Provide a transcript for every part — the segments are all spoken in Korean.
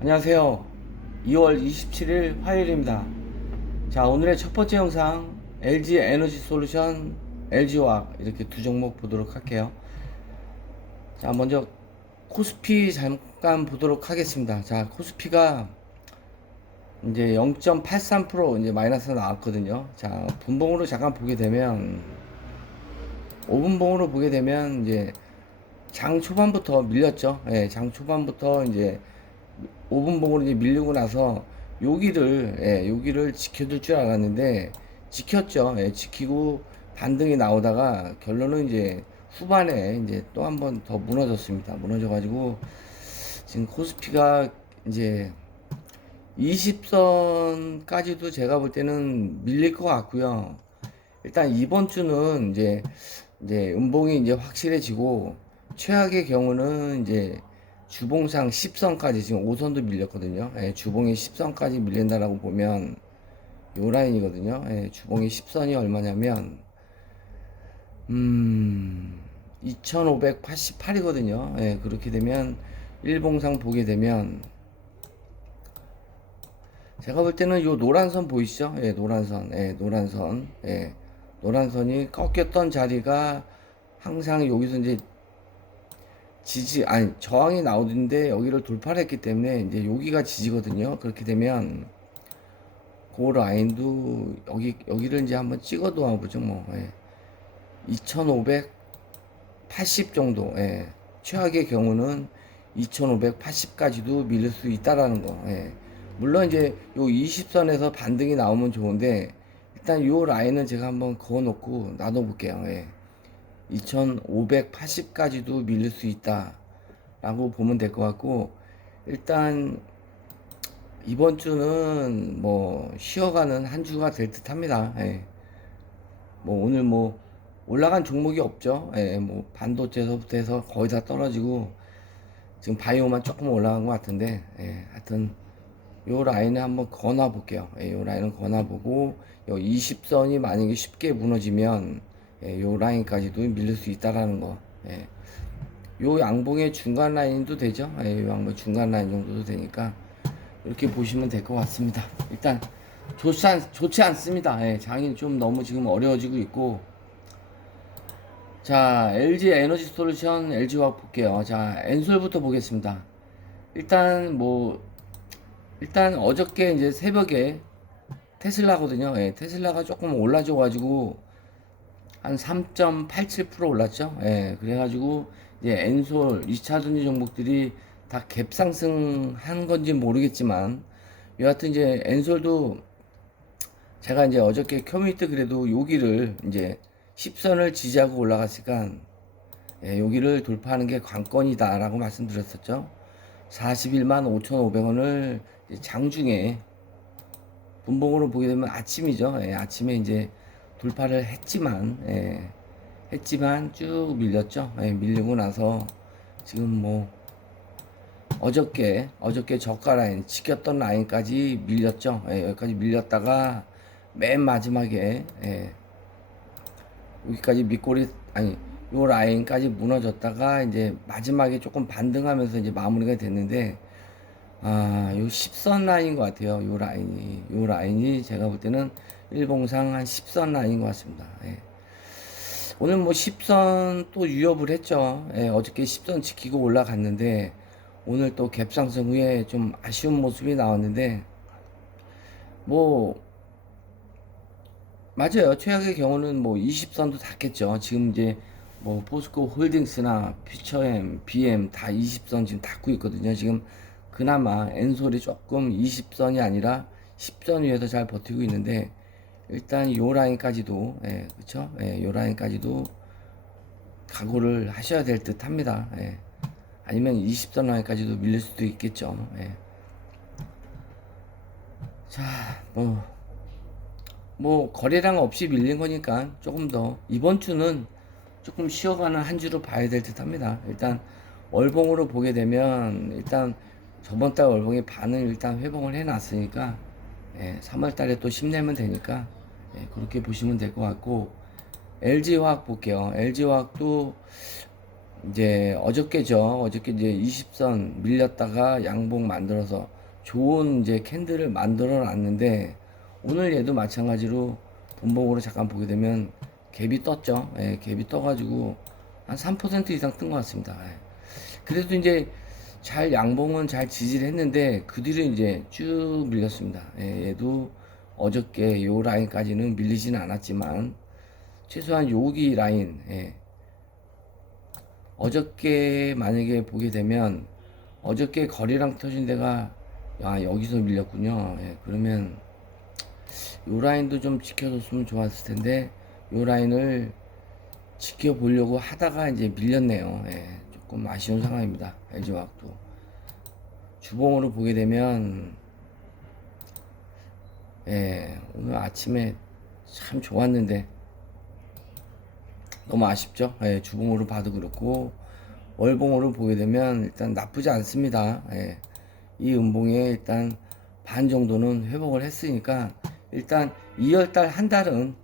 안녕하세요. 2월 27일 화요일입니다. 자, 오늘의 첫 번째 영상 LG 에너지 솔루션, LG화학 이렇게 두 종목 보도록 할게요. 자, 먼저 코스피 잠깐 보도록 하겠습니다. 자, 코스피가 이제 0.83% 이제 마이너스 나왔거든요. 자, 분봉으로 잠깐 보게 되면 5분봉으로 보게 되면 이제 장 초반부터 밀렸죠. 예, 장 초반부터 이제 5분봉으로 이제 밀리고 나서 여기를 예, 여기를 지켜줄 줄 알았는데 지켰죠. 예, 지키고 반등이 나오다가 결론은 이제 후반에 이제 또 한 번 더 무너졌습니다. 무너져가지고 지금 코스피가 이제 20선까지도 제가 볼 때는 밀릴 것 같고요. 일단 이번 주는 이제 이제 음봉이 이제 확실해지고 최악의 경우는 이제 주봉상 10선까지 지금 5선도 밀렸거든요. 예, 주봉이 10선까지 밀린다라고 보면 요 라인이거든요. 예, 주봉이 10선이 얼마냐면 음 2588이거든요. 예, 그렇게 되면 일봉상 보게 되면 제가 볼 때는 요 노란 선 보이시죠? 예, 노란 선. 예, 노란 선. 예. 노란 선이 꺾였던 자리가 항상 여기서 이제 지지 아니 저항이 나오는데 여기를 돌파를 했기 때문에 이제 여기가 지지거든요. 그렇게 되면 그 라인도 여기 여기를 이제 한번 찍어 놓아 보죠. 뭐. 예. 2580 정도. 예. 최악의 경우는 2580까지도 밀릴 수 있다라는 거. 예. 물론 이제 요 20선에서 반등이 나오면 좋은데 일단 요 라인은 제가 한번 그어 놓고 놔둬 볼게요. 예. 2580까지도 밀릴 수 있다 라고 보면 될 것 같고 일단 이번 주는 뭐 쉬어가는 한 주가 될 듯 합니다. 예. 뭐 오늘 뭐 올라간 종목이 없죠. 예, 뭐 반도체서부터 해서 거의 다 떨어지고 지금 바이오만 조금 올라간 것 같은데 예, 하여튼 요 라인을 한번 거놔 볼게요. 예, 요 라인을 거놔 보고 요 20선이 만약에 쉽게 무너지면 예, 요 라인까지도 밀릴 수 있다라는 거. 예. 요 양봉의 중간 라인도 되죠. 예, 요 양봉 중간 라인 정도도 되니까 이렇게 보시면 될 것 같습니다. 일단 좋지, 않, 좋지 않습니다. 예, 장이 좀 너무 지금 어려워지고 있고 자 LG 에너지 솔루션 LG화학 볼게요. 자 엔솔부터 보겠습니다. 일단 뭐 일단 어저께 이제 새벽에 테슬라거든요. 예, 테슬라가 조금 올라줘가지고 한 3.87% 올랐죠. 예, 그래가지고 이제 엔솔, 2차 전지 종목들이 다 갭 상승한 건지 모르겠지만 여하튼 이제 엔솔도 제가 이제 어저께 커뮤니티 그래도 여기를 이제 10선을 지지하고 올라갔으니까 예, 여기를 돌파하는 게 관건이다 라고 말씀드렸었죠. 41만 5,500원을 장중에 분봉으로 보게 되면 아침이죠. 예, 아침에 이제 돌파를 했지만 예, 했지만 쭉 밀렸죠. 예, 밀리고 나서 지금 뭐 어저께 어저께 저가 라인 지켰던 라인까지 밀렸죠. 예, 여기까지 밀렸다가 맨 마지막에 예, 여기까지 밑골이 아니 요 라인까지 무너졌다가 이제 마지막에 조금 반등하면서 이제 마무리가 됐는데 아, 요 10선 라인인 것 같아요. 요 라인이 요 라인이 제가 볼 때는 일봉상 한 10선 라인인 것 같습니다. 예. 오늘 뭐 10선 또 유협을 했죠. 예, 어저께 10선 지키고 올라갔는데 오늘 또 갭상승 후에 좀 아쉬운 모습이 나왔는데 뭐 맞아요. 최악의 경우는 뭐 20선도 닿겠죠. 지금 이제 뭐 포스코 홀딩스나 퓨처엠, BM 다 20선 지금 닿고 있거든요. 지금 그나마 엔솔이 조금 20선이 아니라 10선 위에서 잘 버티고 있는데 일단 요 라인까지도 예, 그렇죠? 예, 요 라인까지도 각오를 하셔야 될 듯 합니다. 예. 아니면 20선 라인까지도 밀릴 수도 있겠죠. 예. 자, 뭐, 뭐, 거래량 없이 밀린 거니까 조금 더, 이번 주는 조금 쉬어가는 한 주로 봐야 될 듯 합니다. 일단, 월봉으로 보게 되면, 일단, 저번 달 월봉이 반은 일단 회복을 해놨으니까, 예, 3월 달에 또 힘내면 되니까, 예, 그렇게 보시면 될 것 같고, LG화학 볼게요. LG화학도, 이제 어저께죠. 어저께 이제 20선 밀렸다가 양봉 만들어서 좋은 이제 캔들을 만들어 놨는데 오늘 얘도 마찬가지로 돈봉으로 잠깐 보게 되면 갭이 떴죠. 예, 갭이 떠가지고 한 3% 이상 뜬 것 같습니다. 예. 그래도 이제 잘 양봉은 잘 지지를 했는데 그 뒤로 이제 쭉 밀렸습니다. 예, 얘도 어저께 요 라인까지는 밀리지는 않았지만 최소한 여기 라인 예. 어저께 만약에 보게 되면 어저께 거리랑 터진 데가 아 여기서 밀렸군요. 예, 그러면 요 라인도 좀 지켜줬으면 좋았을 텐데 요 라인을 지켜보려고 하다가 이제 밀렸네요. 예, 조금 아쉬운 상황입니다. LG화학도 주봉으로 보게 되면 예, 오늘 아침에 참 좋았는데 너무 아쉽죠. 예, 주봉으로 봐도 그렇고 월봉으로 보게 되면 일단 나쁘지 않습니다. 예, 이 음봉에 일단 반 정도는 회복을 했으니까 일단 2월달 한 달은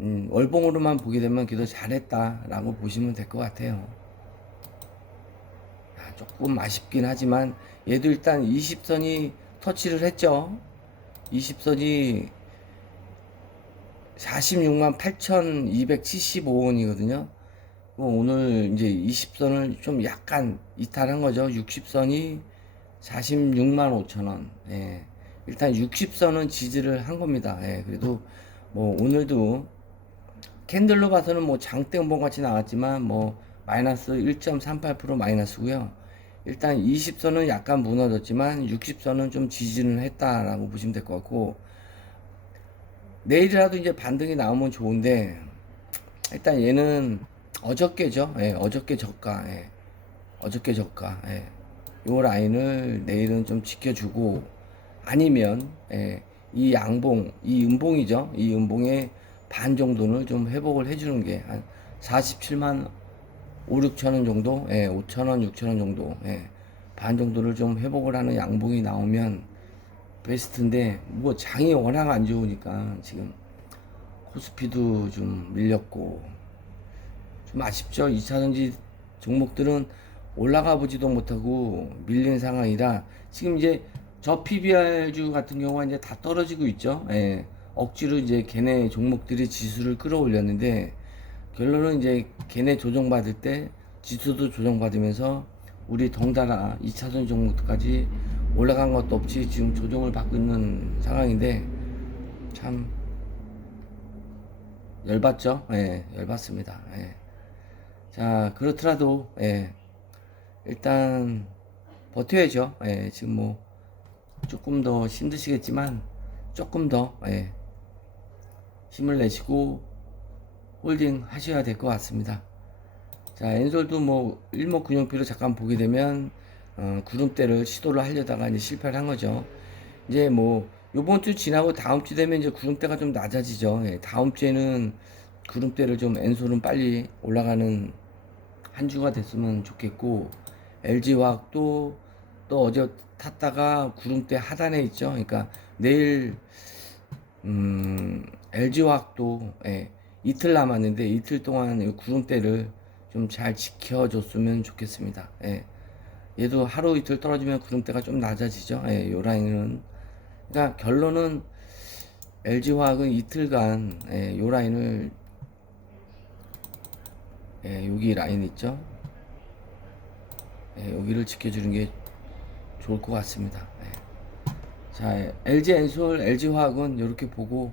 음, 월봉으로만 보게 되면 그래도 잘했다라고 보시면 될 것 같아요. 아, 조금 아쉽긴 하지만 얘도 일단 20선이 터치를 했죠. 20선이 46만 8,275원이거든요. 오늘 이제 20선을 좀 약간 이탈한 거죠. 60선이 46만 5천 원. 예. 일단 60선은 지지를 한 겁니다. 예. 그래도 뭐 오늘도 캔들로 봐서는 뭐 장대 음봉 같이 나왔지만 뭐 마이너스 1.38% 마이너스고요. 일단 20선은 약간 무너졌지만 60선은 좀 지지는 했다라고 보시면 될 것 같고 내일이라도 이제 반등이 나오면 좋은데 일단 얘는 어저께죠. 예, 어저께 저가. 예. 어저께 저가. 예. 요 라인을 내일은 좀 지켜주고 아니면 예, 이 양봉, 이 음봉이죠. 이 음봉의 반 정도는 좀 회복을 해주는 게 한 47만 5, 6천 원 정도, 예, 5천 원, 6천 원 정도, 예, 반 정도를 좀 회복을 하는 양봉이 나오면 베스트인데 뭐 장이 워낙 안 좋으니까 지금 코스피도 좀 밀렸고 좀 아쉽죠. 2차전지 종목들은 올라가 보지도 못하고 밀린 상황이라 지금 이제 저 PBR주 같은 경우가 이제 다 떨어지고 있죠. 예. 억지로 이제 걔네 종목들이 지수를 끌어올렸는데 결론은 이제 걔네 조정받을 때 지수도 조정받으면서 우리 덩달아 2차전 종목까지 올라간 것도 없이 지금 조정을 받고 있는 상황인데 참 열받죠? 예, 열받습니다. 예. 자, 그렇더라도 예, 일단 버텨야죠. 예, 지금 뭐 조금 더 힘드시겠지만 조금 더 예, 힘을 내시고 홀딩 하셔야 될 것 같습니다. 자, 엔솔도 뭐 일목균형표를 잠깐 보게 되면 어, 구름대를 시도를 하려다가 이제 실패를 한 거죠. 이제 뭐 요번 주 지나고 다음 주 되면 이제 구름대가 좀 낮아지죠. 예, 다음 주에는 구름대를 좀 엔솔은 빨리 올라가는 한 주가 됐으면 좋겠고 LG화학도 또 어제 탔다가 구름대 하단에 있죠. 그러니까 내일 음, LG화학도 예, 이틀 남았는데 이틀 동안 이 구름대를 좀 잘 지켜줬으면 좋겠습니다. 예. 얘도 하루 이틀 떨어지면 구름대가 좀 낮아지죠. 예, 요 라인은 그러니까 결론은 LG화학은 이틀간 예, 요 라인을 예, 여기 라인 있죠. 예, 여기를 지켜주는 게 좋을 것 같습니다. 예. 자, LG 엔솔, LG 화학은 이렇게 보고